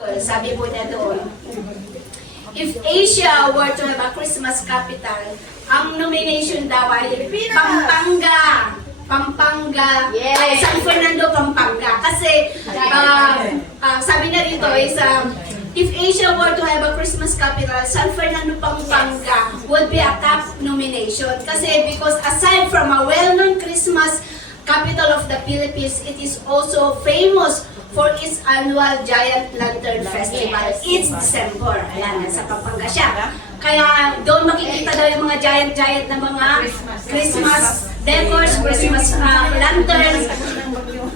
Sabi po niya doon, if Asia were to have a Christmas capital, ang nomination daw ay Pampanga, ay San Fernando, Pampanga. Kasi sabi niya rito is, if Asia were to have a Christmas capital, San Fernando, Pampanga would be a top nomination. Kasi because aside from a well-known Christmas capital of the Philippines, it is also famous for its annual Giant Lantern Festival. It's December. Ayan, nasa Pampanga siya. Kaya doon makikita daw yung mga giant na mga Christmas decors, Christmas lanterns.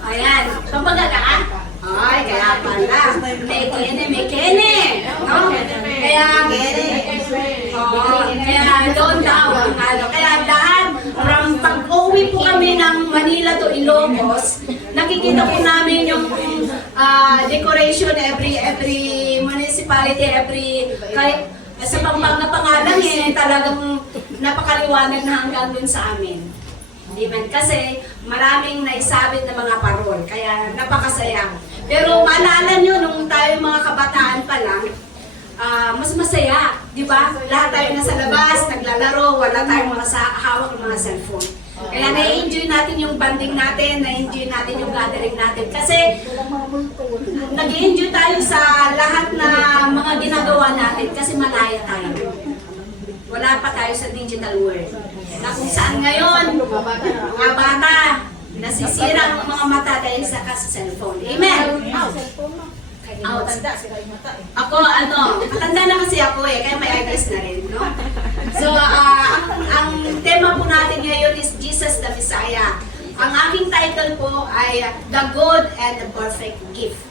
Ayan, Pampanga ka? Ay, kaya pala. May kene. No? Kaya doon daw ang ano. Kaya lahat, from pag-uwi po kami ng Manila to Ilocos, nakikita po namin yung decoration every municipality, sa Pampanga pangalan talagang napakaliwanag na hanggang dun sa amin. Diba? Kasi maraming naisabit na mga parol, kaya napakasaya. Pero maalala nyo, nung tayo mga kabataan pa lang, mas masaya, di ba? Lahat tayo nasa labas, naglalaro, wala tayong mga hawak ng mga cellphone. Kaya na-enjoy natin yung banding natin, na-enjoy natin yung gathering natin. Kasi nag-enjoy tayo sa lahat na mga ginagawa natin kasi malaya tayo. Wala pa tayo sa digital world. Na kung saan ngayon, mga bata, nasisira ang mga mata dahil sa cellphone. Amen? Ako, matanda na kasi ako kaya may eyeglass na rin, no? So, ang tema po natin ngayon is Jesus the Messiah. Ang aking title po ay The Good and the Perfect Gift.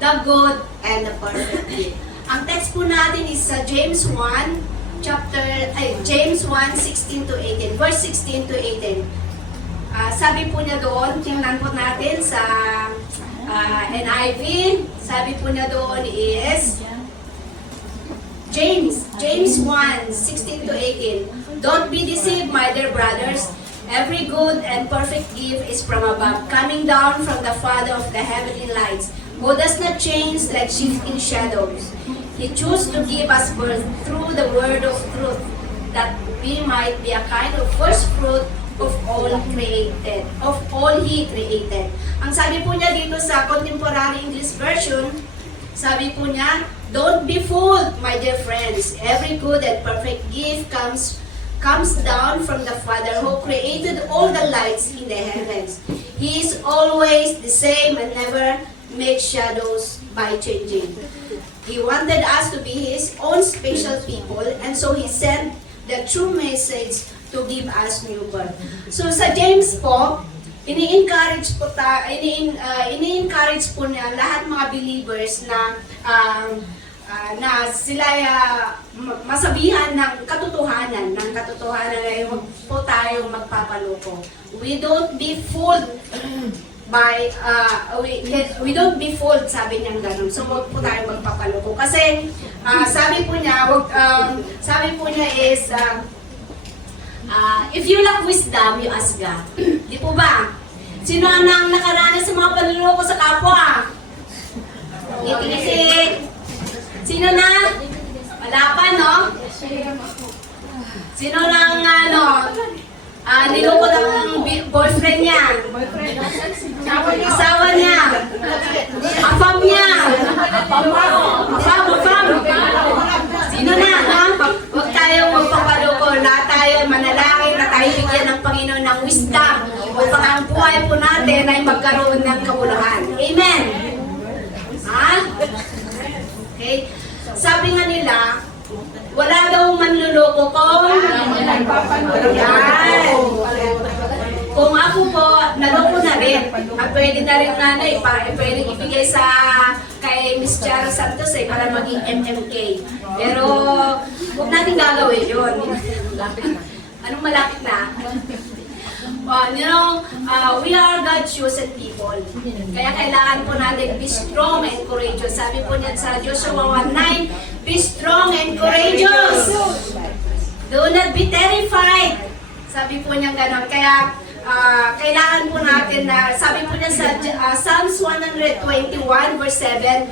The Good and the Perfect Gift. Ang text po natin is sa James 1:16 to 18, verse 16 to 18. Sabi po niya doon, tingnan po natin sa NIV, sabi po niya doon is James 1:16 to 18. Don't be deceived, my dear brothers. Every good and perfect gift is from above, coming down from the Father of the heavenly lights, who does not change like shifting shadows. He chose to give us birth through the word of truth, that we might be a kind of first fruit of all He created. Ang sabi po niya dito sa Contemporary English Version, sabi po niya, don't be fooled, my dear friends. Every good and perfect gift comes down from the Father who created all the lights in the heavens. He is always the same and never makes shadows by changing. He wanted us to be His own special people, and so He sent the true message to give us new birth. So sa James po, ini-encourage po niya lahat mga believers na sila masabihan ng katotohanan na huwag po tayong magpapaloko. We don't be fooled by we don't be fooled, sabi niya ganun. So huwag po tayong magpapaloko kasi sabi po niya is if you lack wisdom, you ask God. Di po ba? Sino nang nakaranas sa mga panluloko sa kapwa? Ngiti-ngiti. Sino na? Wala pa, no? Sino nang niloko ng boyfriend niya? Asawa niya? Afam niya? Afam. Sino na, ha? Huwag tayong magpapaloko. Lahat tayo manalangin na tayo bigyan ng Panginoon ng wisdom upang ang buhay po natin ay magkaroon ng kabuluhan. Amen? Ha? Okay? Sabi nga nila, wala daw manluloko kung yan. Kung ako po, naloko na rin. At pwede na rin pwede ibigay kay Miss Chara Santos para maging MMK. Pero, huwag natin gagawin yun. Anong malapit na? We are God's chosen people. Kaya kailangan po natin be strong and courageous. Sabi po niya sa Joshua 1:9, be strong and courageous. Do not be terrified. Sabi po niya gano'n. Kaya kailangan po natin na, sabi po niya sa Psalms 121 verse 7,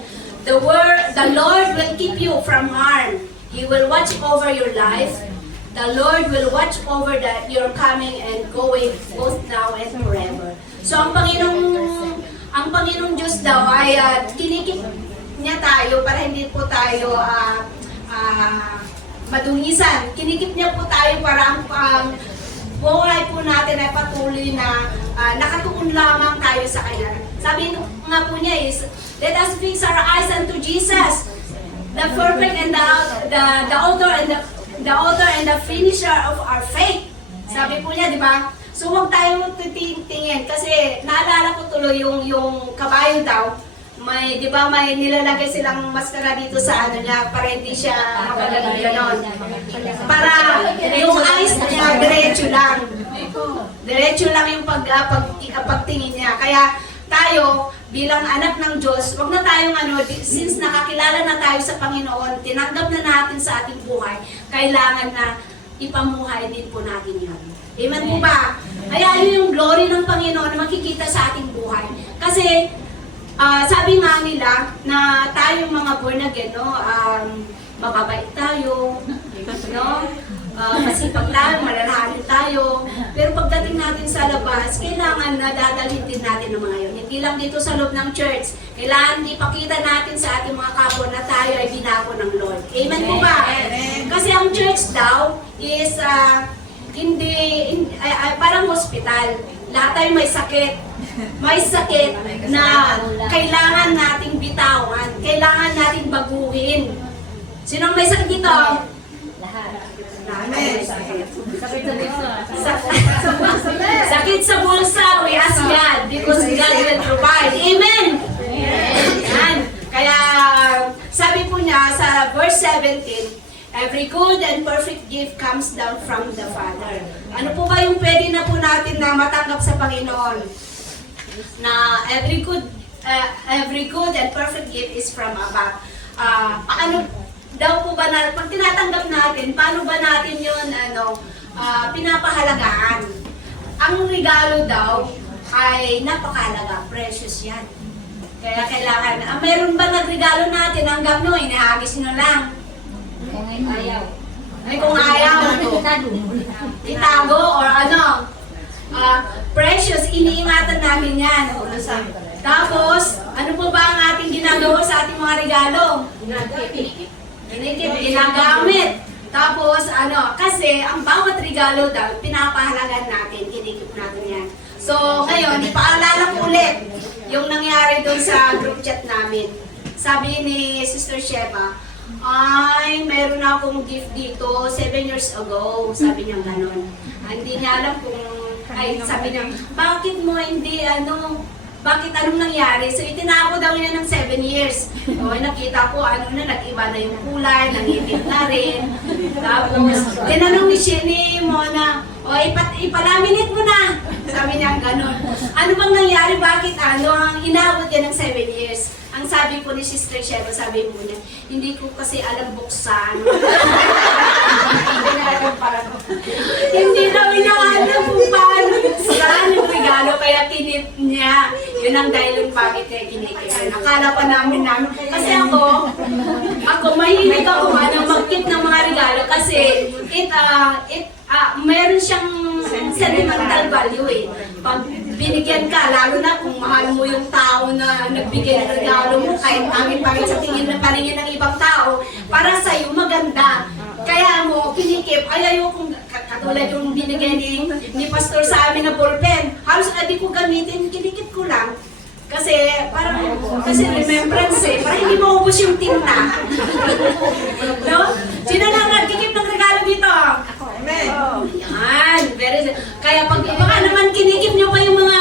the Lord will keep you from harm. He will watch over your life. The Lord will watch over that your coming and going both now and forever. So ang Panginoong Diyos daw ay kinikip niya tayo para hindi po tayo madungisan. Kinikip niya po tayo para ang buhay po natin ay patuloy na nakatuon lamang tayo sa Kanya. Sabi nga po niya is, let us fix our eyes unto Jesus, the perfect and the author and the finisher of our faith. Sabi po niya, di ba? So huwag tayo titingin kasi naalala ko tuloy yung kabayo daw. May, di ba, may nilalagay silang maskara dito sa ano niya para hindi siya makagaling ganon. Para yung eyes niya diretso lang. Diretso lang yung pagtingin niya. Kaya tayo bilang anak ng Diyos, wag na tayong since nakakilala na tayo sa Panginoon, tinanggap na natin sa ating buhay, kailangan na ipamuhay din po natin yan. Amen po ba? Kaya yun yung glory ng Panginoon na makikita sa ating buhay. Kasi sabi nga nila na tayong mga born again, no, mababait tayo, no? Masipag tayo, malalahanin tayo. Pero pagdating natin sa labas, kailangan na dadalhin din natin ng mga yun. Hindi lang dito sa loob ng church. Kailangan ipakita natin sa ating mga kapwa na tayo ay binako ng Lord. Amen po ba? Kasi ang church daw is parang hospital. Lahat tayo may sakit. May sakit na kailangan nating bitawan. Kailangan nating baguhin. Sinong may sakit dito? Lahat. Amen. Sakit sa bulsa, we ask God because God will provide. Amen. Yan. Kaya sabi po niya sa verse 17, every good and perfect gift comes down from the Father. Ano po ba yung pwede na po natin na matanggap sa Panginoon? Na every good and perfect gift is from above. Paano daw po ba na, pag tinatanggap natin, paano ba natin yun, pinapahalagahan? Ang regalo daw ay napakahalaga, precious yan. Kaya kailangan, meron ba nagregalo natin, hanggang no, inahagis nyo lang. Kung ayaw. Ay, kung ayaw, itago or precious, iniingatan namin yan. Tapos, ano po ba ang ating ginagawa sa ating mga regalo? Ginagamit. Tapos, kasi ang bawat regalo daw, pinapahalagan natin, kinikip natin yan. So, ngayon, ipaalala ko ulit yung nangyari doon sa group chat namin. Sabi ni Sister Sheba, ay, meron akong gift dito 7 years ago. Sabi niya gano'n. Hindi niya alam sabi niya, bakit mo hindi, bakit anong nangyari? So, itinako daw niya ng 7 years. O, nakita ko, nag-iba na yung kulay, nangipit na rin. Tapos, tinanong ni Mona, ipalaminate mo na. Sabi niya, gano'n. Ano bang nangyari? Bakit ang inabot niya ng 7 years? Ang sabi po ni Sister Sheba, sabi mo niya, hindi ko kasi alam buksan. Hindi daw inaalam kung paano buksan yung regalo, kaya kinip niya. Yun ang dahilan bakit kaya kinikip. Akala pa namin. Kasi ako mahilig ako mag-keep ng mga regalo kasi meron siyang sentimental value eh. Pag binigyan ka, lalo na kung mahal mo yung tao na nagbigay ng regalo mo, kahit pangit sa paningin ng ibang tao, para sa'yo maganda. Kaya mo, kinikip, ayaw kung katulad yung binigay ni Pastor sa amin na ballpen. Halos di ko gamitin, kinikip ko lang. Kasi remembrance eh, para hindi maubos yung tinta. No? Sino na nagkikip ng regalo dito? Ako. Amen. Yan. Kaya baka naman kinikip nyo pa yung mga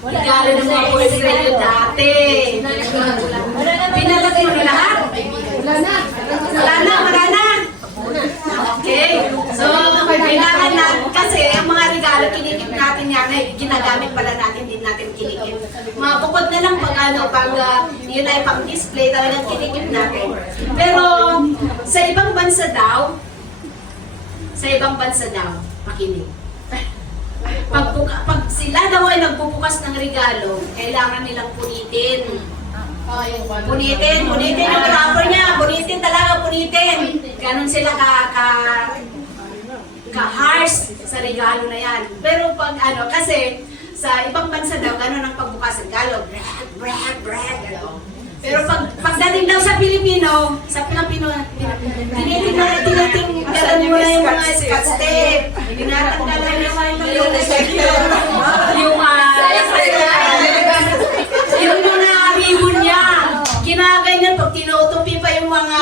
regalo ng mga boyfriend nyo dati. Pinalat mo na lahat? Wala na. Okay. So, kailangan na, kasi ang mga regalo, kinikip natin yan, ay ginagamit pala natin, din natin kinikip. Bukod na lang pag yun ay pang-display, talagang kinikip natin. Pero, sa ibang bansa daw, makinig. Pag sila daw ay nagbubukas ng regalo, kailangan nilang punitin. Punitin yung wrapper niya. Punitin talaga, punitin. Ganon sila ka-harsh sa regalo na yan. Pero pag kasi sa ibang bansa daw, gano'n ang pagbukas ng regalo. Brag, gano'n. Pero pagdating daw sa Pilipino, tinitingnan mo na yung mga scotch tape. Tinatanggalan yung mga ribbon niya. Kinaganyan pag tinutupi pa yung mga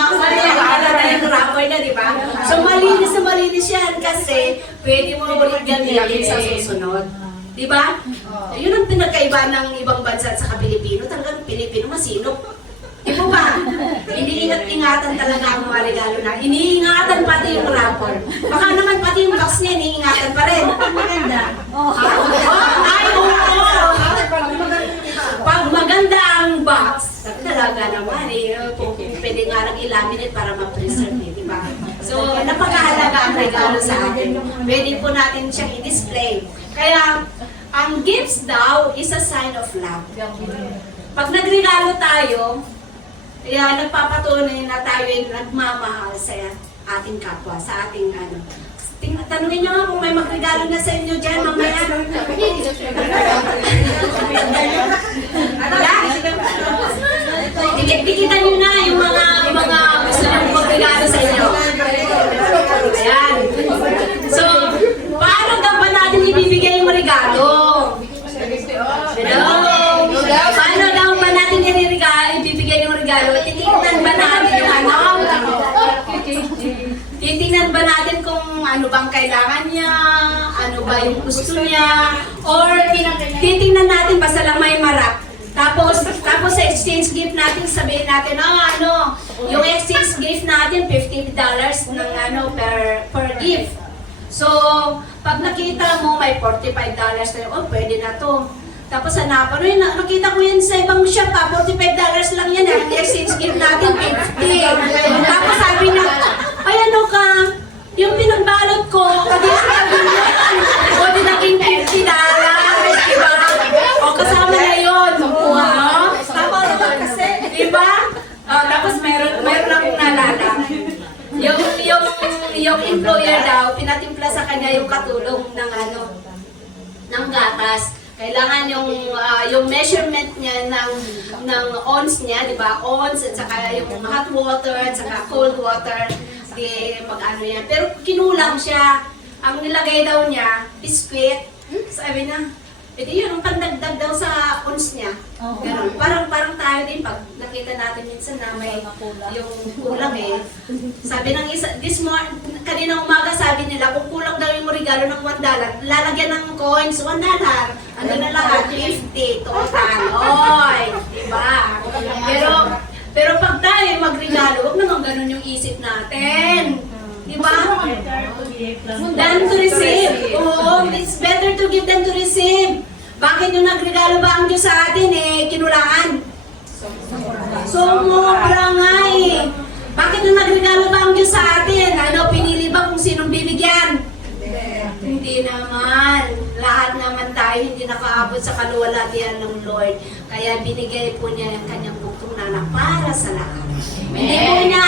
yung wrapper na, di ba? So malinis na malinis yan kasi pwede mo ulit gamitin sa susunod. Di ba? Yun ang pinagkaiba ng ibang bansa at saka Pilipino. Talagang Pilipino masinop. Di ba ba? Iniingat-ingatan talaga ang mga regalo na. Iniingatan pati yung wrapper. Baka naman pati yung box niya, iniingatan pa rin. Maganda. Ay, oo! Pag maganda ang box, talaga naman kung pwede nga lang i-laminate para ma-preserve, di ba? So, napakahalaga ang regalo sa atin. Pwede po natin siyang i-display. Kaya, ang gifts daw is a sign of love. Pag nagregalo tayo, kaya nagpapatunay na tayo ay nagmamahal sa ating kapwa, sa ating tanungin nyo nga kung may magregalo na sa inyo dyan mamaya. Dikitan nyo na yung mga gusto nyo magregalo sa inyo. Ayan. So, paano daw ba natin ibibigay yung regalo? Hello? Paano daw ba natin ibibigay yung regalo? Titingnan ba natin yung titingnan ba natin kung ano bang kailangan niya, ano ba yung gusto niya, or titingnan natin basta lang may marap. Tapos sa exchange gift natin, sabihin natin, yung exchange gift natin, $50 ng per gift. So, pag nakita mo may $45 na pwede na to. Tapos hanapan, nakita ko yan sa ibang shop $45 lang yan, ang exchange gift natin, 50. Tapos sabi niya, ay yung pinagbalot ko, sabi niya, o di naging $50, diba? O kasama na yun, tama naman kasi, diba? Tapos meron akong nalala. Yung employer daw, pinatimpla sa kanya yung katulong ng gatas. Kailangan yung measurement niya ng ons niya, di ba? Ons, at saka yung hot water, at saka cold water, mag-ano yan. Pero kinulang siya. Ang nilagay daw niya, biskwit. Sabi na, yun, ang pandagdag daw sa ons niya. Ganun. Parang tayo din, pag nakita natin minsan na may yung kulang Sabi ng isa, kanina umaga sabi nila, kung kulang daw yung regalo ng $1, lalagyan ng coins, $1. Ano na lahat? 50 total. Oy! Diba? Pero pag tayo magregalo, huwag naman ganun yung isip natin. Diba? Than to receive. Oo, it's better to give than to receive. Bakit yung nagregalo ba ang Diyos sa atin kinulangan? Sumobra nga Bakit yung nagregalo ba ang Diyos sa atin? Pinili ba kung sinong bibigyan? Hindi naman. Lahat naman tayo hindi nakaabot sa kaluwalhatian ng Lord. Kaya binigay po niya yung kanyang bugtong na para sa lahat. Hindi po niya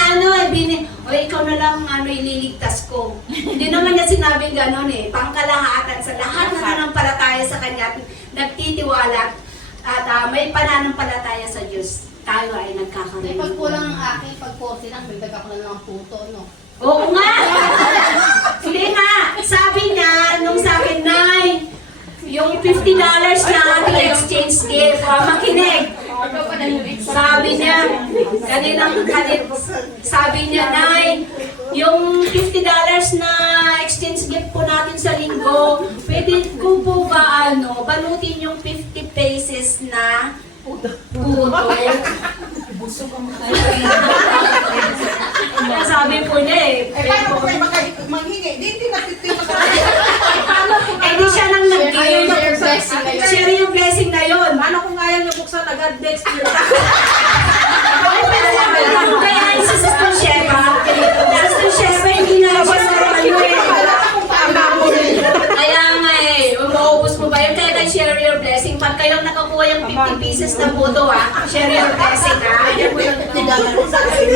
ikaw na lang ililigtas ko. Hindi naman niya sinabing gano'n pangkalahatan sa lahat na nanampalataya sa kanya at nagtitiwala at may pananampalataya sa Diyos. Tayo ay nagkakaroon. Pag kulang ang aking pag-40 lang, bigdag ako na ng puto, no? Oo nga! Hindi nga! Sabi niya, nung sa akin, Nay, yung $50 na ating exchange gift, makinig. Sabi niya, sabi niya, Nay, yung $50 na exchange gift po natin sa linggo, pwede ko po ba balutin yung 50 pesos na puto? Sabi po niya paano ko kayo manghingi? Hindi di siya nang nag-give. Share yung blessing na yun. Paano kung ayaw niyo buksan agad next year? Kaya si Sister Sheba, hindi na siya sa Kaya nga maubos mo ba yun? Kaya share your blessing. Pag kayo nakakuha yung 50 pieces beses na po ito share your blessing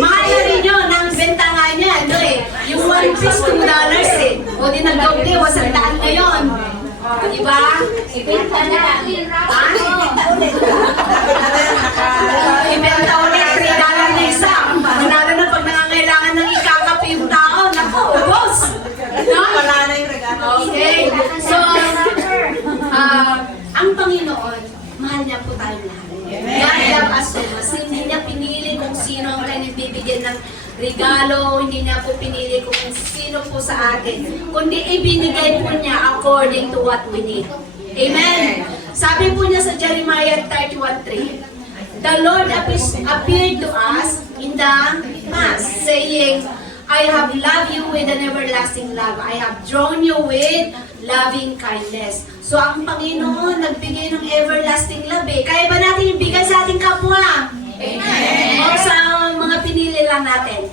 Mahal na rin yun, ang benta nga niya, ano yung 1 piece $2 O di nag-doble, 100 ngayon. O, di ba? Ibenta na lang. Ibenta ulit, $3 na isa. Manalo na pag nangangailangan ng ikakape yung tao. Naku, boss! No? Wala na yung regalo. Okay. So, ang Panginoon, mahal niya po tayong lahat. God love us so much. Hindi niya pinili kung sino ang kanyang bibigyan ng regalo, hindi niya po pinili kung sino po sa atin, kundi ibinigay po niya according to what we need. Amen. Sabi po niya sa Jeremiah 31:3, the Lord appeared to us in the Mass, saying, I have loved you with an everlasting love. I have drawn you with loving kindness. So, ang Panginoon nagbigay ng everlasting love Kaya ba natin ibigay sa ating kapwa? Amen. O sa mga pinili lang natin?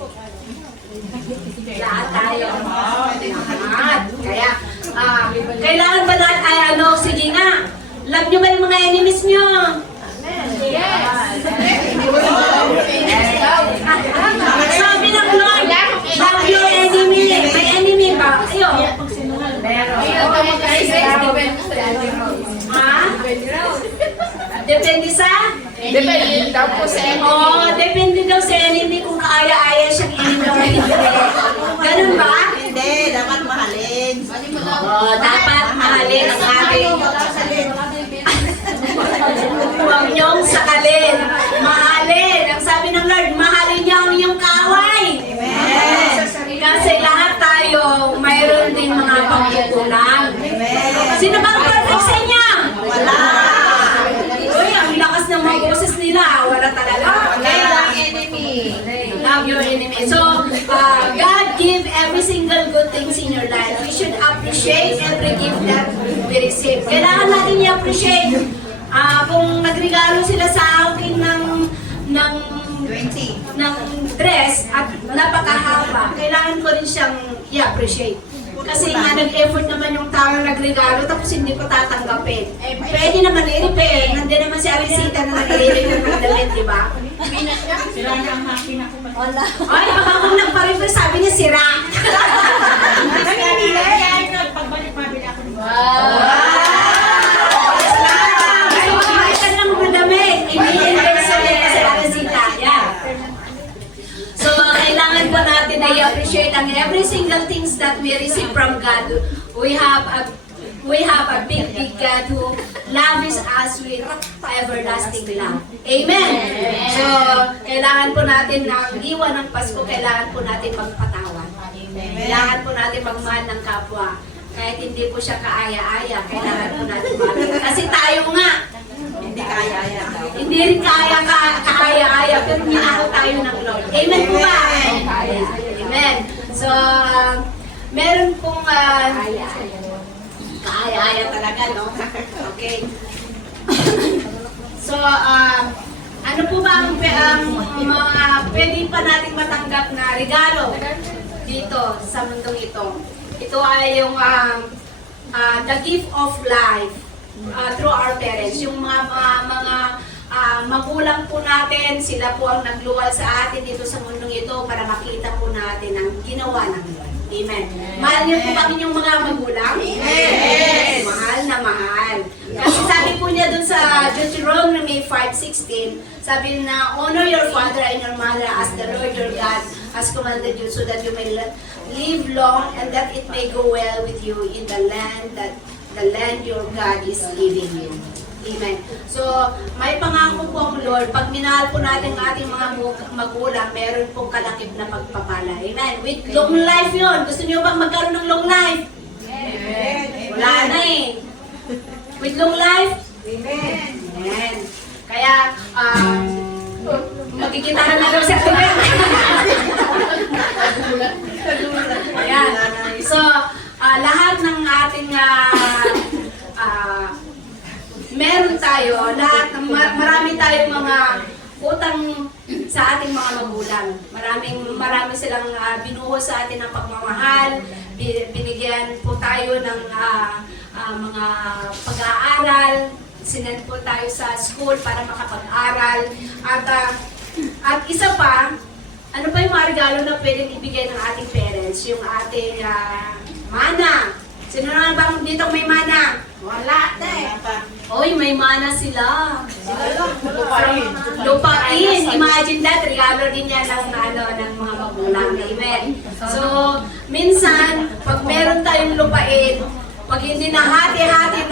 Lahat tayo. Lahat. Kaya, kailangan ba natin, sige nga, love nyo ba yung mga enemies nyo? Sabi ng Lord, love your enemy. May enemy ba? Ayo. Depende sa? Depende daw po sa enemy. Depende daw sa enemy kung kaaya-aya siyang inumin. Ganun ba? Hindi, dapat mahalin. Dapat mahalin ang ating. Huwag niyong sakalin. Mahalin. Ang sabi ng Lord, mahalin niyo ang iyong kaaway. Amen. Kasi lahat tayo, mayroon din mga pagkukulang. Sino bang perfect sa inyo? Wala. Uy, ang lakas ng mga boses nila. Wala talaga. Okay? Love your enemy. So, God give every single good things in your life. We should appreciate every gift that we receive. Kailangan natin i-appreciate. Kung nagregalo sila sa akin ng 20. dress at napakahaba, kailangan ko rin siyang i-appreciate. Kasi nga nag-effort naman yung tao na nagregalo tapos hindi ko tatanggapin. Pwede naman i-repair. Nandiyan naman si Arisita na nag-repair ng damit, di ba? Wala. Ay, baka kung nagpa-repair, sabi niya sira. Gusto lang ng damit. Ini-repair sa Arisita. Yan. So, kailangan po natin na i-appreciate ang every single things that we receive from God. We have a big God who loves us with everlasting love. Amen! So, kailangan po natin na iwan ng Pasko, kailangan po natin magpatawad. Kailangan po natin magmahal ng kapwa. Kahit hindi po siya kaaya-aya, kailangan po natin magmahal. Kasi tayo nga, Hindi kaya-aya. hindi rin kaaya-aya, pero minahal tayo ng Lord. Amen po ba? Amen. So, meron pong kaaya-aya talaga, no? Okay. So, ano po ba ang mga pwede pa natin matanggap na regalo dito sa mundong ito? Ito ay yung the gift of life. Through our parents, yung mga magulang po natin, sila po ang nagluwal sa atin dito sa mundong ito para makita po natin ang ginawa ng Lord. Amen. Mahal niyo po ba inyong mga magulang? Yes! Mahal na mahal. Kasi sabi po niya dun sa Deuteronomy 5:16, sabi na, honor your father and your mother as the Lord your God has commanded you so that you may live long and that it may go well with you in the land your God is giving you. Amen. So, may pangako po ang Lord, pag minahal po natin ang ating mga magulang, meron pong kalakip na pagpapala. Amen. With long life yun. Gusto niyo bang magkaroon ng long life? Amen. Wala na eh. With long life? Amen. Amen. Kaya, magkikita na daw sa tuloy. Ayan. So, lahat ng ating meron tayo, marami tayong mga utang sa ating mga magulang. Marami silang binuhos sa atin ng pagmamahal, binigyan po tayo ng mga pag-aaral, sinend po tayo sa school para makapag-aral. At isa pa, ano pa yung mga regalo na pwedeng ibigay ng ating parents? Yung ating mana. Sino na bang dito may mana? Wala, te. Oy, may mana sila. Lupain. Imagine that, regalo din yan ng mga magulang. Amen. So, minsan, pag meron tayong lupain, pag hindi na hati-hati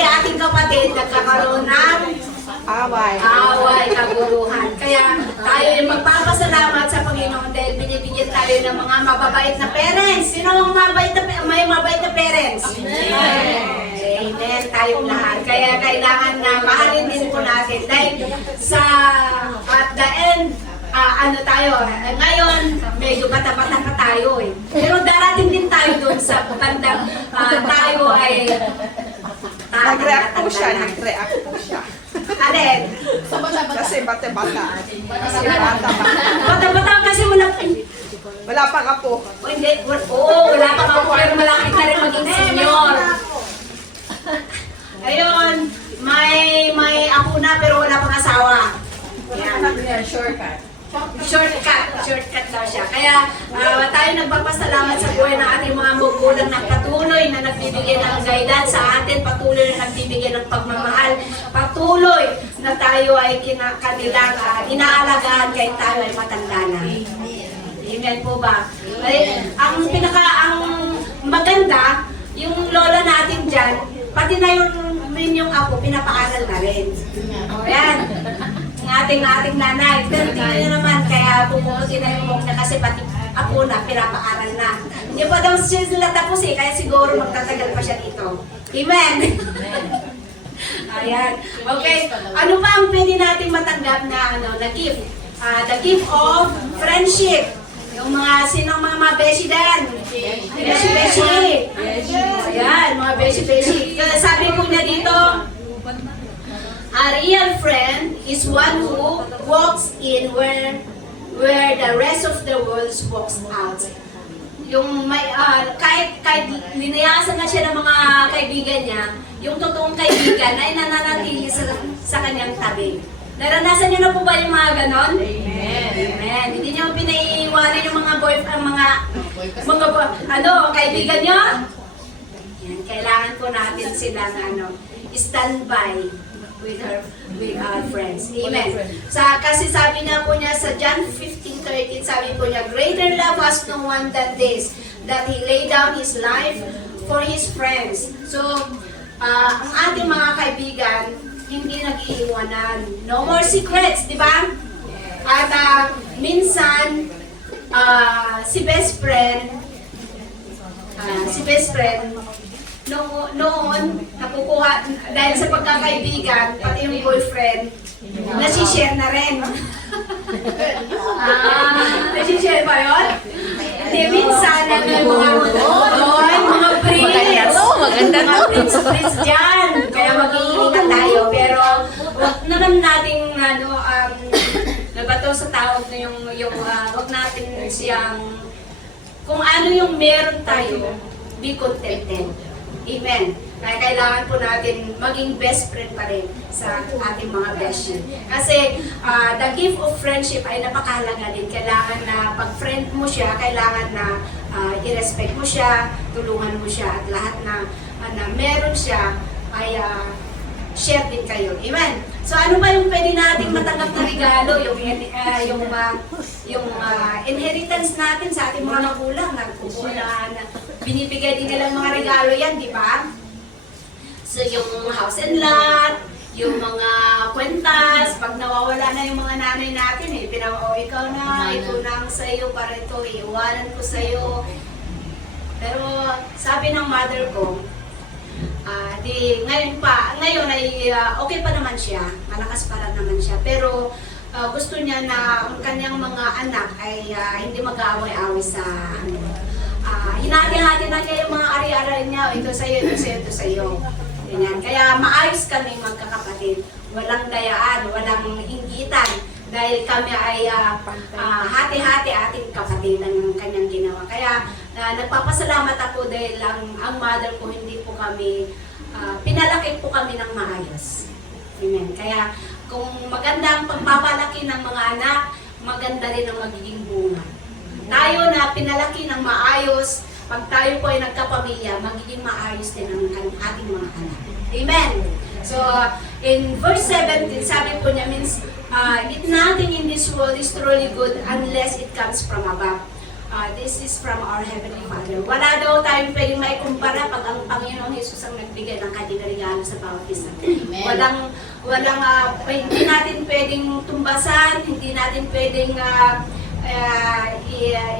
ating kapatid, nagkakaroon ng away, kaguluhan. Kaya tayo yung magpapasalamat sa Panginoon dahil binibigyan tayo ng mga mababait na parents. Sino ang may mabait na parents? Amen. Tayong lahat. Kaya kailangan na mahalin din po natin. Dahil at the end, ngayon, medyo bata-bata pa tayo eh. Pero darating din tayo doon sa bandang tayo ay Nag-react po siya. Alin? Kasi bata-bata. Bata-bata kasi Wala pang apo. wala pa ako pero malaki ka rin maging senior. Ayun, may apo na pero wala pang asawa. Yan. Shortcut daw siya. Kaya tayo nagpapasalamat sa buhay ng ating mga magulang na patuloy na nagbibigay ng guidance sa atin, patuloy na nagbibigay ng pagmamahal, patuloy na tayo ay kanilang inaalagaan kahit tayo ay matanda na. Amen po ba? Ang maganda, yung lola natin dyan, pati na yung apo, pinapaaral na rin. O yan. Ang ating nanay. Pero tingnan nyo naman, kaya pumuputi na yung mukha na kasi pati ako na, pinapaaral na. Hindi pa daw sila tapos eh, kaya siguro magtatagal pa siya dito. Amen! Ayan. Okay, ano pa ang pwede natin matanggap na gift? The gift of friendship. Yung sinong mga beshi din? Beshi. Ayan, mga beshi. Sabi po niya dito, a real friend is one who walks in where the rest of the world walks out. Yung kahit linayasan na siya ng mga kaibigan niya, yung totoong kaibigan ay nananatili sa kanyang tabi. Naranasan niyo na po ba yung mga ganon? Amen. Hindi niyo pinaiiwanan yung mga kaibigan niyo? Yan, kailangan po natin sila na standby with our friends. Amen. Kasi sabi nga po niya sa John 15:13, sabi po niya, greater love has no one than this, that He laid down His life for His friends. So, ang ating mga kaibigan, hindi nag-iiwanan. No more secrets, di ba? At minsan, si best friend, noon, nakukuha, dahil sa pagkakaibigan, pati yung boyfriend, nasishare na rin. Nasishare ba yun? Hindi, minsan, mga prince dyan. Kaya mag-iingat tayo. Pero, wag naman nating, nabato sa tawag na wag natin siyang, kung ano yung meron tayo, be contented. Amen. Kaya kailangan po natin maging best friend pa rin sa ating mga beshi. Kasi the gift of friendship ay napakahalaga din. Kailangan na pag friend mo siya, kailangan na i-respect mo siya, tulungan mo siya, at lahat na meron siya ay share din kayo. Amen. So ano ba yung pwede nating matanggap na regalo? Yung inheritance natin sa ating mga magulang. Binibigay din nilang mga regalo yan, di ba? So yung house and lot, yung mga kwentas, pag nawawala na yung mga nanay natin, ikaw na, ito na sa iyo para ito, iiwanan ko sa iyo. Pero sabi ng mother ko, ngayon ay okay pa naman siya, malakas pa rin naman siya, pero gusto niya na ang kanyang mga anak ay hindi mag-aaway-aaway sa hinati-hati na niya yung mga ari-ari niya, ito sa'yo, ito sa'yo, ito sa'yo. Ganyan. Kaya maayos kami magkakapatid, walang dayaan, walang inggitan, dahil kami ay hati-hati ating kapatid ng kanyang ginawa. Kaya nagpapasalamat ako dahil ang mother ko hindi po kami pinalaki po kami ng maayos. Amen. Kaya kung maganda ang pagpapalaki ng mga anak, maganda rin ang magiging bunga. Tayo na pinalaki ng maayos, pag tayo po ay nagkapamilya, magiging maayos din ang ating mga anak. Amen. So, in verse 17, sabi po niya means, nothing in this world is truly good unless it comes from above. This is from our Heavenly Father. Wala daw tayong pwedeng may kumpara pag ang Panginoong Jesus ang nagbigay ng kanyang regalo sa bawat isa. Hindi natin pwedeng tumbasan, hindi natin pwedeng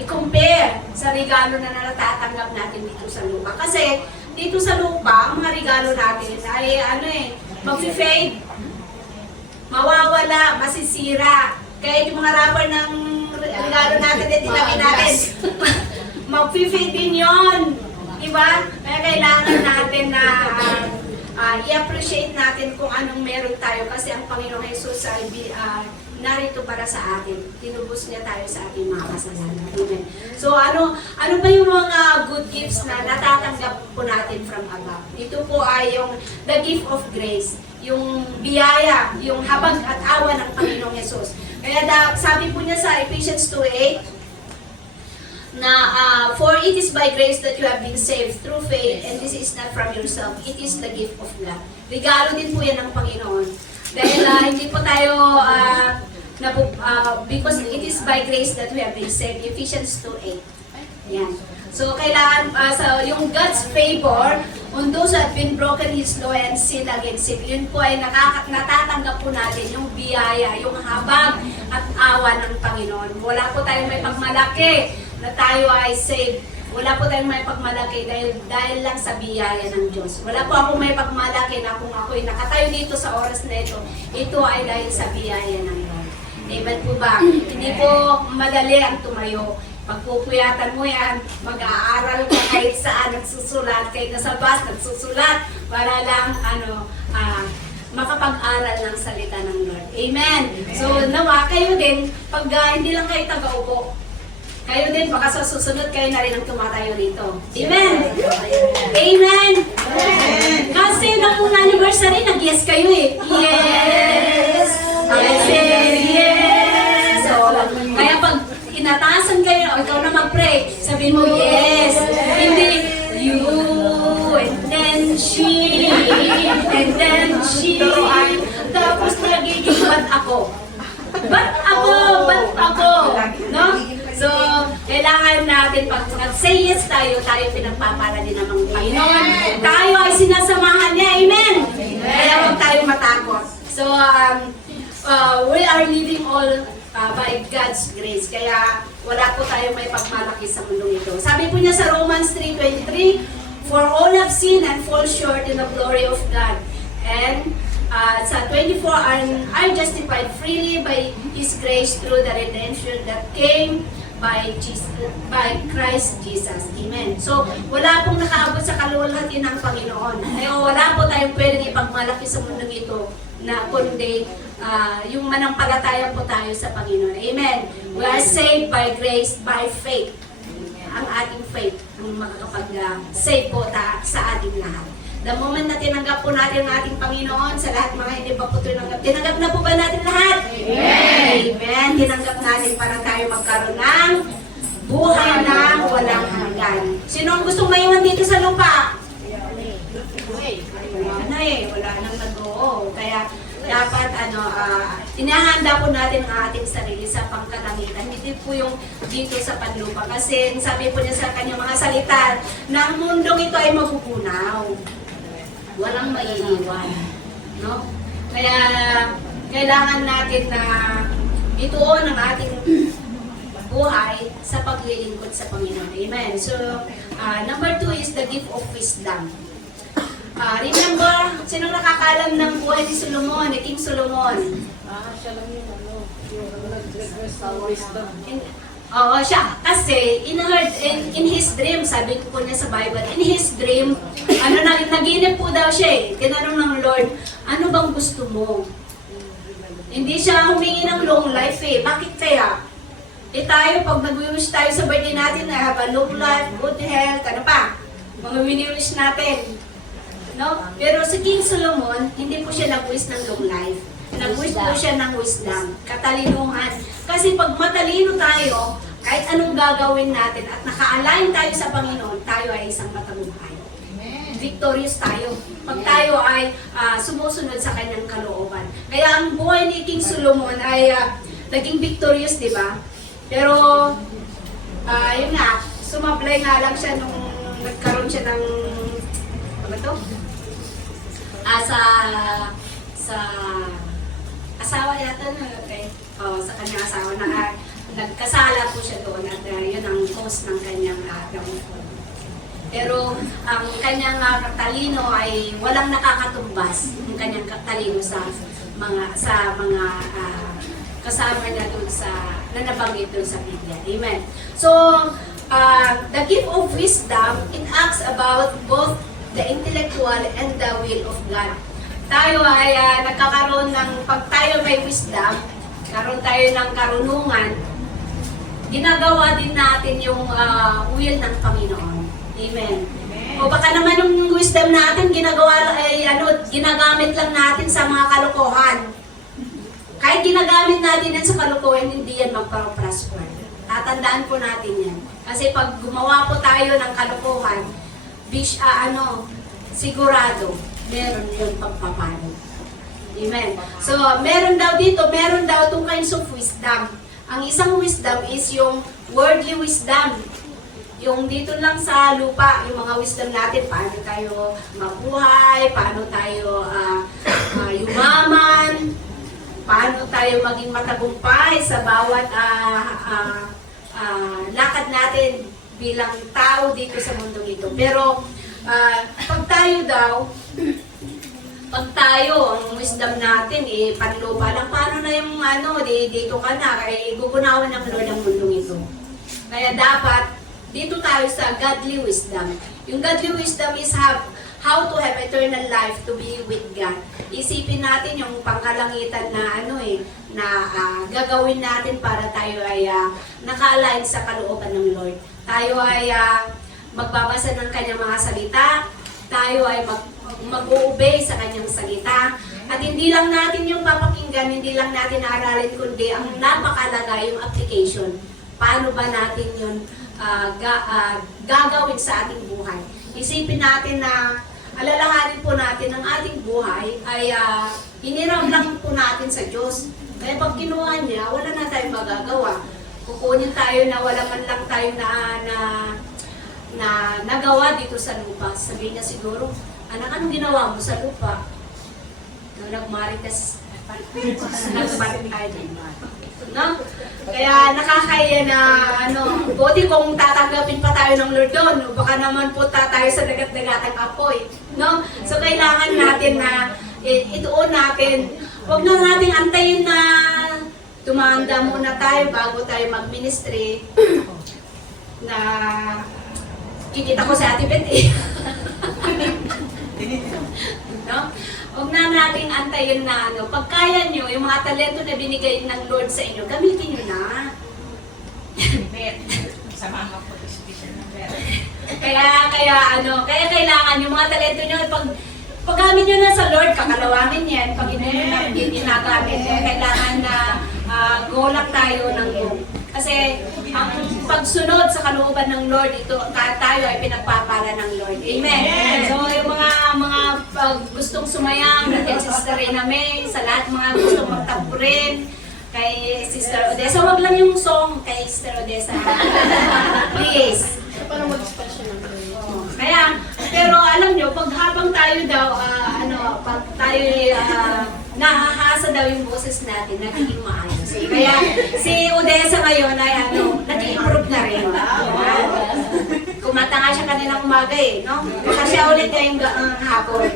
i-compare sa regalo na natatanggap natin dito sa lupa. Kasi dito sa lupa, ang mga regalo natin ay mag-fade, mawawala, masisira. Kaya yung mga rapper ng regalo natin, tinabi natin, mag-fade din yun. Diba? Kaya kailangan natin na i-appreciate natin kung anong meron tayo kasi ang Panginoong Jesus ay narito para sa atin. Tinubos niya tayo sa ating mga kasalanan. Amen. So ano ba yung mga good gifts na natatanggap po natin from above? Ito po ay yung the gift of grace, yung biyaya, yung habag at awa ng Panginoong Jesus. Kaya sabi po niya sa Ephesians 2:8 na for it is by grace that you have been saved through faith and this is not from yourself, it is the gift of God. Regalo din po yan ng Panginoon. Dahil hindi po tayo because it is by grace that we have been saved. Ephesians 2:8. Yan. So, kailangan, yung God's favor on those who have been broken His law and sinned against Him, yun po ay natatanggap po natin yung biyaya, yung habag at awa ng Panginoon. Wala po tayong may pagmalaki na tayo ay saved. Wala po tayong may pagmalaki dahil lang sa biyaya ng Diyos. Wala po akong may pagmalaki na kung ako'y nakatayo dito sa oras na ito ay dahil sa biyaya ng Lord. Amen po ba? Hindi po madali ang tumayo. Pagpupuyatan mo yan, mag-aaral ka kahit saan nagsusulat, kahit nasa bus nagsusulat, para lang makapag-aral ng salita ng Lord. Amen! So nawa, kayo din, pag hindi lang kayo taga-upo, kayo din, baka sa susunod kayo na rin ang tumatayo rito. Amen! Amen! Kasi nung anniversary, nag-yes kayo eh. Yes! I said yes! So, kaya pag inatasan kayo, ikaw na mag-pray, sabihin mo, yes! Hindi, you, and then she, and then she, tapos nagiging ba't ako? Ba't ako? No? So, kailangan natin pag say yes tayo pinagpapala din ng Panginoon. Tayo ay sinasamahan niya. Amen? Kaya huwag tayo matakot. So, we are living all by God's grace. Kaya wala po tayong may pagmalaki sa mundong ito. Sabi po niya sa Romans 3:23, for all have sinned and fall short in the glory of God. And sa 24, are justified freely by His grace through the redemption that came by Christ Jesus. Amen. So, wala pong nakaabot sa kaluwalhati ng Panginoon. Kaya wala po tayong pwedeng ipagmalaki sa mundong ito na kundi yung manampalataya po tayo sa Panginoon. Amen. We are saved by grace, by faith. Ang ating faith ang makakapag-save po sa ating lahat. The moment na tinanggap po natin ang ating Panginoon, sa lahat mga hindi pa po tinanggap na po ba natin lahat? Amen! Amen! Tinanggap natin para tayo magkaroon ng buhay na walang hanggan. Sino ang gustong maiwan dito sa lupa? Wala na eh. Wala nang nag-oo. Kaya dapat inahanda po natin ang ating sarili sa pangkalangitan. Hindi po yung dito sa panlupa. Kasi sabi po niya sa kanyang mga salita, na ang mundong ito ay magugunaw. Walang maiiwan. No? Kaya kailangan natin na ituon ang ating buhay sa paglilingkod sa Panginoon. Amen. So, number 2 is the gift of wisdom. Remember, sino nakakalam ng buhay ni Solomon, ni King Solomon? Siya lang yung nag-regress sa wisdom. Oo, siya. Kasi, in his dream, sabi po niya sa Bible, in his dream, naginip po daw siya eh. Tinanong ng Lord, ano bang gusto mo? Hindi siya humingi ng long life eh. Bakit kaya? Tayo, pag nag-wish tayo sa birthday natin, have a long life, good health, ano pa? Mga wini-wish natin. No? Pero si King Solomon, hindi po siya nag-wish ng long life. Nag-wish po siya ng wisdom, katalinuhan. Kasi pag matalino tayo, kahit anong gagawin natin at naka-align tayo sa Panginoon, tayo ay isang matagumpay. Victorious tayo. Pag tayo ay sumusunod sa kanyang kalooban. Kaya ang buhay ni King Solomon ay naging victorious, di ba? Pero, yun nga, sumablay nga lang siya nung nagkaroon siya ng, ano to? Sa asawa yata na, okay? Sa kanyang asawa na nagkasala po siya doon at yun ang cause ng kanyang downfall. Pero ang kanyang talino ay walang nakakatumbas ang kanyang talino sa mga kasama niya doon sa nabanggit doon sa Biblia. Amen. So, the gift of wisdom, it acts about both the intellectual and the will of God. Tayo ay nagkakaroon ng, pag tayo may wisdom, karoon tayo ng karunungan, ginagawa din natin yung will ng Panginoon. Amen. O baka naman yung wisdom natin, ginagamit lang natin sa mga kalokohan. Kahit ginagamit natin yan sa kalokohan, hindi yan magpa-prosper. Tatandaan po natin yan. Kasi pag gumawa po tayo ng kalokohan, sigurado, meron yun pagpapalo. Amen. So, meron daw two kinds of wisdom. Ang isang wisdom is yung worldly wisdom. Yung dito lang sa lupa, yung mga wisdom natin, paano tayo mabuhay, paano tayo yumaman, paano tayo maging matagumpay sa bawat lakad natin bilang tao dito sa mundong ito. Pero pag tayo, ang wisdom natin, panlupa lang, paano na yung dito ka na, gugunawan ng Lord ang mundong ito. Kaya dapat, dito tayo sa godly wisdom. Yung godly wisdom is how to have eternal life to be with God. Isipin natin yung pangkalangitan na gagawin natin para tayo ay naka-align sa kalooban ng Lord. Tayo ay magbabasa ng kanyang mga salita, tayo ay mag-obey sa kanyang salita, at hindi lang natin yung papakinggan, hindi lang natin naaralin, kundi ang napakalaga yung application. Paano ba natin yun gagawin sa ating buhay? Isipin natin na alalahanin po natin ang ating buhay ay hiniram lang po natin sa Diyos. Kaya pag kinuha niya, wala na tayong magagawa. Kukunin tayo na wala man lang tayong na nagawa dito sa lupa. Sabihin niya siguro, anak, anong ginawa mo sa lupa? Nagmarites. No? Kaya nakakaya na buti kung tatanggapin pa tayo ng Lord doon, baka naman po tayo sa dagat-dagatang apoy. No? So kailangan natin na ituon natin. Huwag na natin antayin na tumanda muna tayo bago tayo mag-ministry. Na kikita ko sa Ate Betty. No? Huwag na nating antayin na pag kaya nyo, yung mga talento na binigay ng Lord sa inyo, gamitin nyo na. Sama ko special ng pera. Kaya kailangan yung mga talento nyo, paggamit nyo na sa Lord, kakalawangin yan, pag hindi nyo na ginagamit, kailangan na go lang tayo ng go. Kasi ang pagsunod sa kalooban ng Lord, tayo ay pinagpapala ng Lord. Amen. So yung mga gustong sumayang, natin Sister Reyna May, sa lahat mga gustong magtampurin, kay Sister Odessa, wag lang yung song kay Sister Odessa. Please. Parang mag-special ng Kaya, pero alam nyo, pag habang tayo daw, pag tayo nahahasa daw yung boses natin, nagiging maayos. Kaya si Odessa ngayon ay nag-improve na rin. Kumanta nga siya kaninang umaga no? Baka siya ulit ngayong hapon.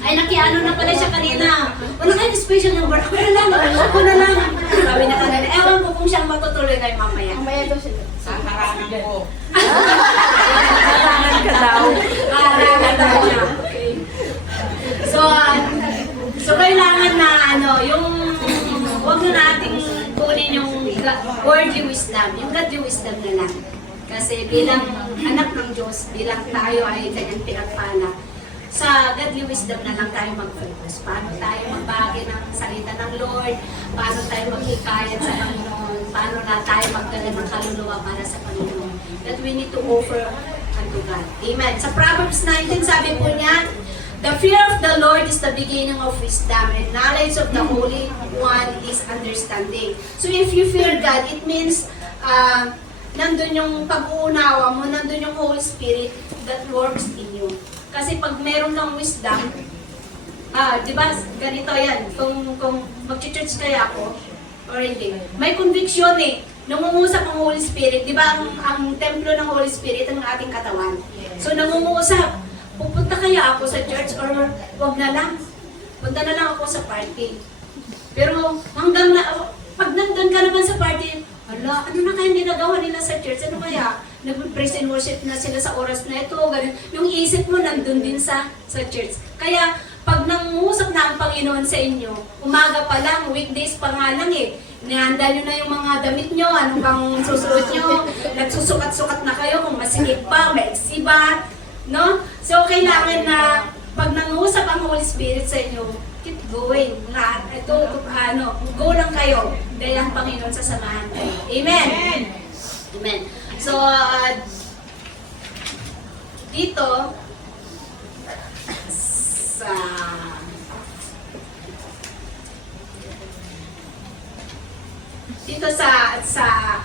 Ay, na pala siya kanina. Wala kayong special number. Ako na lang. Sabi na kanina, ewan ko kung siyang matutuloy ngayon mamaya. Mamaya daw sila. Sa harangan ko. Harangan ka daw. Harangan daw siya. So kailangan na yung huwag na nating kunin yung worldly wisdom, yung godly wisdom na lang. Kasi bilang anak ng Diyos, bilang tayo ay kanyang pinagpala, sa godly wisdom na lang tayo mag-focus. Paano tayo magbahagi ng salita ng Lord, paano tayo maghikayat sa Panginoon, paano na tayo magdala ng kaluluwa para sa Panginoon. That we need to offer unto God. Amen. Sa Proverbs 19, sabi po niya, the fear of the Lord is the beginning of wisdom, and knowledge of the Holy One is understanding. So if you fear God, it means nandun yung pag-uunawa mo, nandun yung Holy Spirit that works in you. Kasi pag meron kang wisdom, di ba, ganito yan, kung mag-church kaya ako, or hindi, may conviction eh, nangungusap ang Holy Spirit, di ba, ang templo ng Holy Spirit ang ating katawan. So nangungusap, pupunta kaya ako sa church or wag na lang, punta na lang ako sa party. Pero hanggang na, pag nandun ka naman sa party, hala, ano na kaya ginagawa nila sa church? Ano kaya? Nag-praise and worship na sila sa oras na ito, ganun. Yung isip mo nandun din sa church. Kaya, pag nangungusap na ang Panginoon sa inyo, umaga pa lang, weekdays pa nga lang eh, nihanda nyo na yung mga damit nyo, ano bang susuot nyo, nagsusukat-sukat na kayo, kung masikip ba, maiksi ba, no? So, kailangan na, pag nangungusap ang Holy Spirit sa inyo, keep going. Go lang kayo. Dahil ang Panginoon sasamahan kayo. Amen? Amen. So, dito,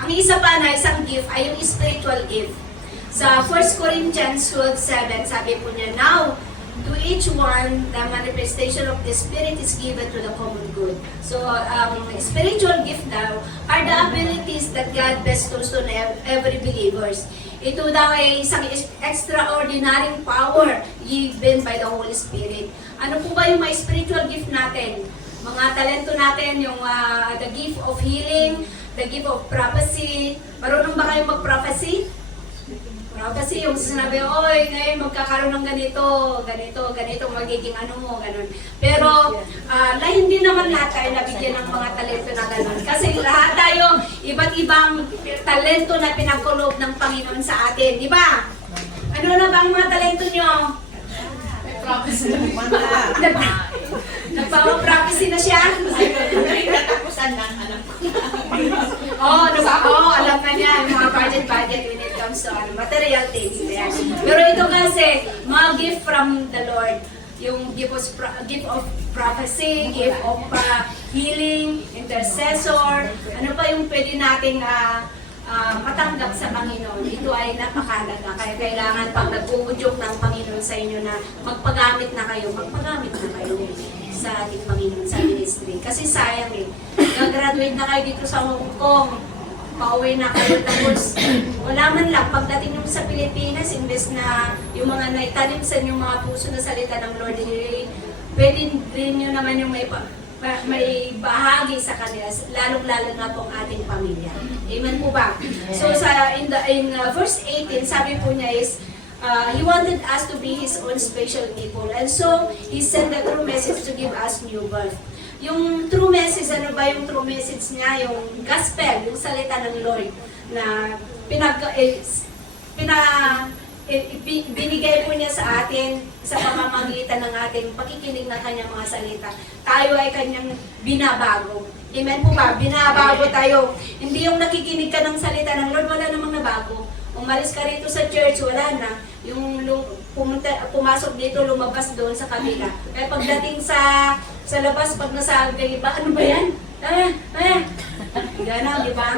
ang isa pa na isang gift ay yung spiritual gift. Sa 1 Corinthians 12:7, sabi po niya, now, to each one, the manifestation of the Spirit is given to the common good. So, spiritual gift daw are the abilities that God bestows on every believers. Ito daw ay isang extraordinary power given by the Holy Spirit. Ano po ba yung mga spiritual gift natin? Mga talento natin, yung the gift of healing, the gift of prophecy. Marunong ba kayong mag-prophecy? Kasi yung sinabi, oy, ngayon magkakaroon ng ganito, magiging ano mo, ganun. Pero, hindi naman lahat tayo nabigyan ng mga talento na ganun. Kasi lahat tayo, iba't ibang talento na pinagkulob ng Panginoon sa atin, di ba? Ano na ba ang mga talento nyo? Nagpapaprophecy na siya? Katapusan ng alam ko. Alam na niya, yung mga budget when it comes to material things. Yan. Pero ito kasi, mga gift from the Lord. Yung gift of prophecy, gift of healing, intercessor, ano pa yung pwede nating matanggap sa Panginoon. Ito ay napakalaga. Kaya kailangan pag nag-uudyok ng Panginoon sa inyo na magpagamit na kayo sa ating Panginoon sa ministry. Kasi sayang eh. Nag-graduate na kayo dito sa Hong Kong. Pauwi na kayo tapos wala man lang. Pagdating nyo sa Pilipinas, imbes na yung mga naitanim sa inyong mga puso na salita ng Lord, pwede rin nyo naman yung may bahagi sa kanila, lalong-lalo na pong ating pamilya. Amen po ba? So in verse 18, sabi po niya is, He wanted us to be His own special people. And so, He sent the true message to give us new birth. Yung true message, ano ba yung true message niya? Yung gospel, yung salita ng Lord na binigay po niya sa atin sa pamamagitan ng ating pakikinig ng kanyang mga salita. Tayo ay kanyang binabago. Amen po ba? Binabago tayo. Hindi yung nakikinig ka ng salita ng Lord, wala namang nabago. Umalis ka rito sa church, wala na. Yung pumasok dito, lumabas doon sa kabila. Kaya pagdating sa labas, pag nasabi, ba, ano ba yan? Gano'n, di ba?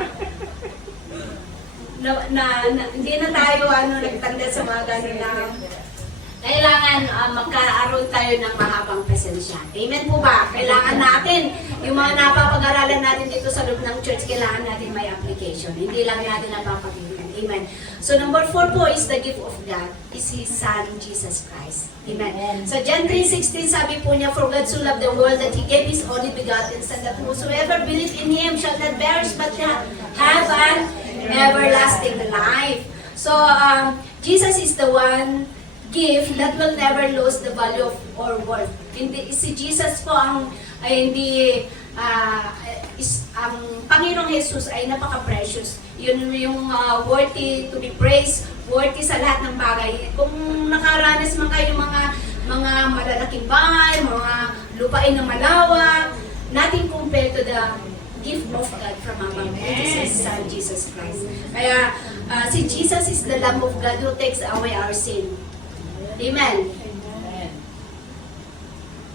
Hindi na tayo nagtanda sa mga gano'n na kailangan magkaroon tayo ng mahabang presensya. Amen po ba? Kailangan natin, yung mga napapag-aralan natin dito sa loob ng church, kailangan natin may application. Hindi lang natin napapagalitan. Amen. So number 4 po is the gift of God, is His Son, Jesus Christ. Amen. So John 3:16, sabi po niya, for God so loved the world that He gave His only begotten Son, that whosoever believe in Him shall not perish but have an everlasting life. So Jesus is the one gift that will never lose the value of or worth. Si Jesus po ang hindi ang Panginoong Jesus ay napaka-precious. Yun yung worthy to be praised, worthy sa lahat ng bagay. Kung nakaranas man kayo mga malalaking bahay, mga lupain na malawak, nothing compared to the gift of God from above, which is His Son, Jesus Christ. Kaya, si Jesus is the Lamb of God who takes away our sin. Amen.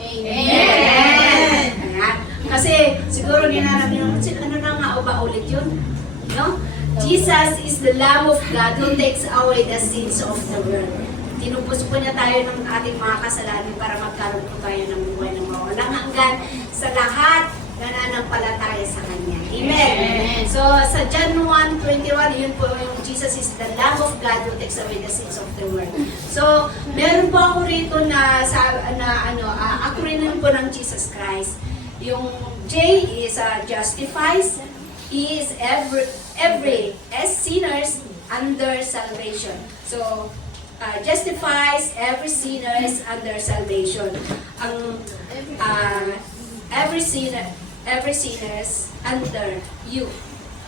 Amen. Ayan. Kasi siguro ninanap nyo, ano na nga ba ulit yun? No? Jesus is the Lamb of God who takes away the sins of the world. Tinupos po niya tayo ng ating mga kasalanan para magkaroon po tayo ng buhay ng mawalang hanggan sa lahat na nananampalataya sa Kanya. Amen. So, sa John 1:21, yun po yung Jesus is the Lamb of God who takes away the sins of the world. So, meron po ako rito acronym po ng Jesus Christ. Yung J is justifies, E is every as sinners under salvation. So, justifies every sinners under salvation. Ang every sinners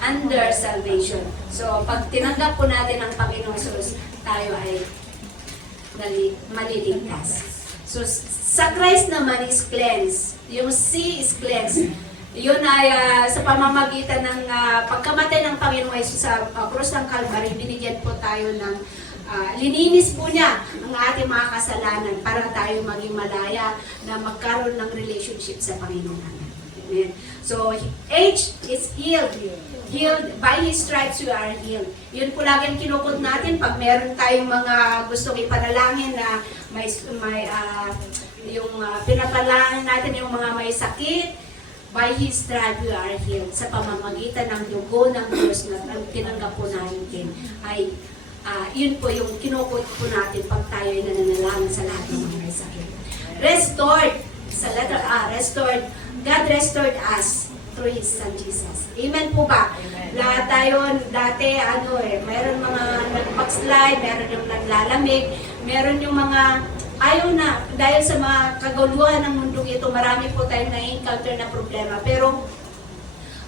under salvation. So, pag tinanggap po natin ang Panginoong Jesus, tayo ay maliligtas. So, sa Christ naman is cleanse. Yung C is cleanse. Yun ay sa pamamagitan ng pagkamatay ng Panginoong Jesus sa krus ng Calvary, binigyan po tayo ng lininis po niya ang ating mga kasalanan para tayo maging malaya na magkaroon ng relationship sa Panginoon. Amen. So, H is healed. Healed. By His stripes we are healed. Yun po lagi ang kinukot natin pag meron tayong mga gustong ipanalangin na pinapalangin natin yung mga may sakit. By His stripes we are healed. Sa pamamagitan ng dugo ng Diyos na tinanggap po natin ay yun po yung kinukot po natin pag tayo ay nananalangin sa lahat ng mga may sakit. Restored. Sa letter A, restored. God restored us through His Son Jesus. Amen po ba? Lahat tayo, dati, mayroon mga nag-backslide, meron yung naglalamig, meron yung mga ayaw na, dahil sa mga kaguluhan ng mundong ito, marami po tayong na-encounter na problema. Pero,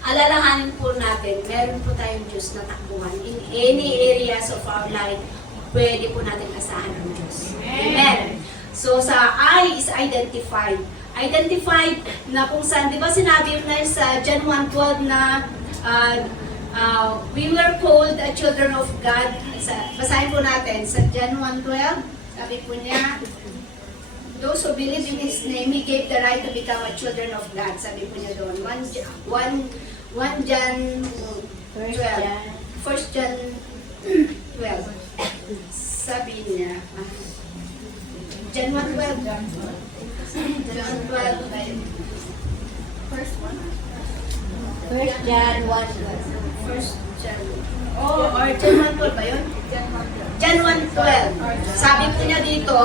alalahanin po natin, meron po tayong Diyos na takbuhan. In any areas of our life, pwede po natin asahan ng Diyos. Amen. So, sa I is identified. Identified na kung saan, di ba sinabi na sa John 1:12 na we were called children of God. Basahin po natin sa John 1:12. Sabi po niya, those who believe in His name, He gave the right to become a children of God. Sabi po niya doon. 1 John 12. 1 John 12. Sabi niya, John 1:12. John 12. First one. First John 1. First John. Oh, or John 1:12 ba yun? John 1:12. Sabi po niya dito,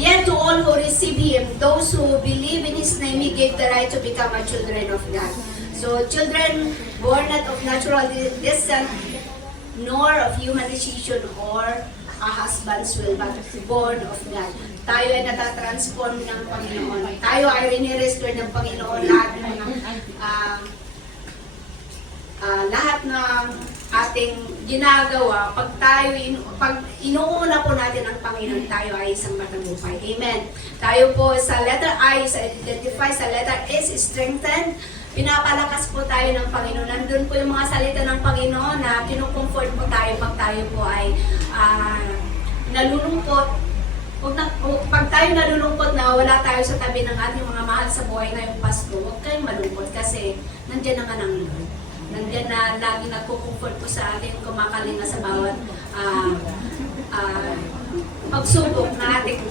yet to all who receive Him, those who believe in His name, He gave the right to become a children of God. So, children born not of natural descent, nor of human decision or a husband's will, but born of God. Tayo ay natatransform ng Panginoon. Tayo ay rinirestore ng Panginoon lahat ng ating ginagawa. Pag inuuna po natin ang Panginoon, tayo ay isang matagumpay. Amen. Tayo po sa letter I is identify, sa letter S is strengthen. Pinapalakas po tayo ng Panginoon. Nandun po yung mga salita ng Panginoon na kinukomfort po tayo pag tayo po ay nalulungkot. Pag tayo nalulungkot na wala tayo sa tabi ng ating mga mahal sa buhay ngayong Pasko, huwag kayong malungkot kasi nandiyan na nga ng Lord. Nandiyan na lagi nagkukomfort po sa atin, kumakalinga sa bawat pagsubok na ating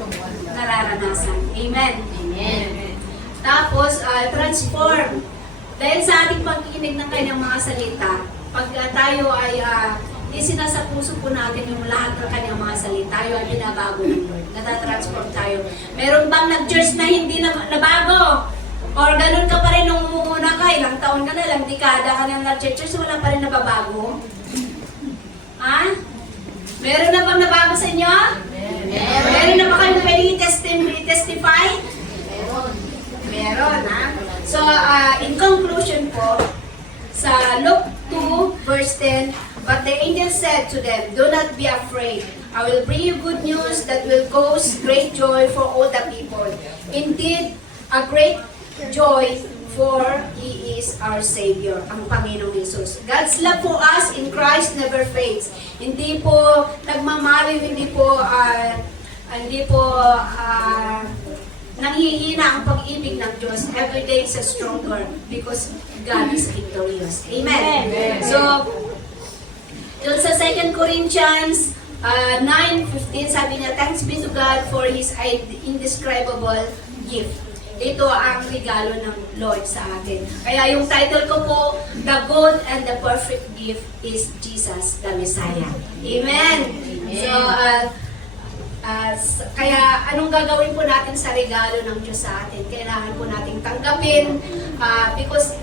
nararanasan. Amen. Amen. Tapos, transform. Dahil sa ating pagkikinig ng kanyang mga salita, pag tayo ay isinasa puso po natin yung lahat ng kanyang mga salita, tayo ay binabago ng Lord. Natatransform tayo. Meron bang nag-church na hindi nabago? Or ganun ka pa rin nung umuna ka, ilang taon ka na, ilang dekada ka na nag-church, wala pa rin nababago? Ha? Meron na bang nabago sa inyo? Meron na ba kayong pwedeng i-testify? Meron, ha? So, in conclusion po, sa Luke 2, verse 10, but the angel said to them, do not be afraid. I will bring you good news that will cause great joy for all the people. Indeed, a great joy, for He is our Savior, ang Panginoong Jesus. God's love for us in Christ never fades. Hindi po nagmamaliw, hindi po nanghihina ang pag-ibig ng Diyos. Every day is stronger because God is victorious. Amen. So, yun sa 2 Corinthians 9:15, sabi niya, thanks be to God for His indescribable gift. Ito ang regalo ng Lord sa atin. Kaya yung title ko po, The Good and the Perfect Gift is Jesus the Messiah. Amen! So, kaya anong gagawin po natin sa regalo ng Diyos sa atin? Kailangan po natin tanggapin because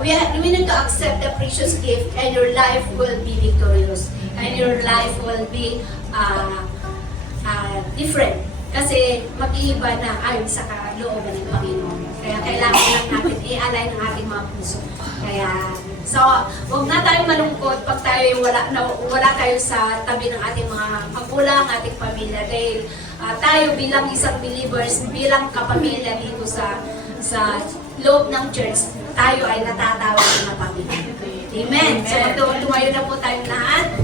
we need to accept the precious gift and your life will be victorious and your life will be different. Kasi mag-iiba na ayon sa kalooban ng Panginoon. Kaya kailangan lang natin i-align ang ating mga puso. Kaya, so, huwag na tayong malungkot pag tayo wala tayo sa tabi ng ating mga magulang, ating pamilya. Dahil tayo bilang isang believers, bilang kapamilya dito sa loob ng church, tayo ay natatawag na pamilya. Amen. So, tumayo na po tayong lahat.